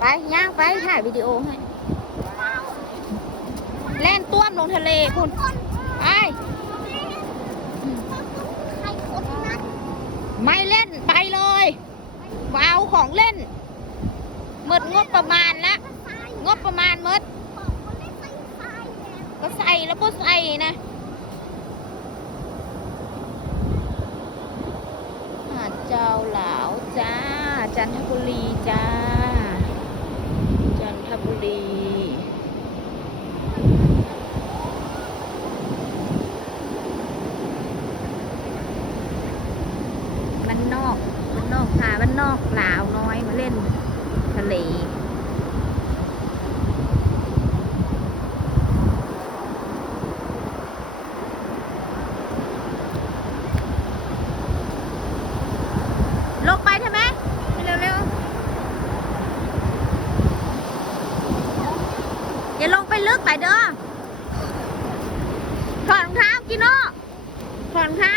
ไปย่างไปถ่ายวิดีโอให้แล่นต้วมลงทะเลคุณไปไม่เล่นไปเลยเอาของเล่นหมดงบประมาณละงบประมาณหมดก็ใส่แล้วก็ใส่นะหาดเจ้าหลาวจ้าจันทบุรีจ้าจันทบุรีบ้านนอกพาบ้านนอกลาวน้อยมาเล่นทะเลลงไปใช่ไหมเร็วๆอย่าลงไปลึกไปเด้อถอดรองเท้ากิโน่ถอดรองเท้า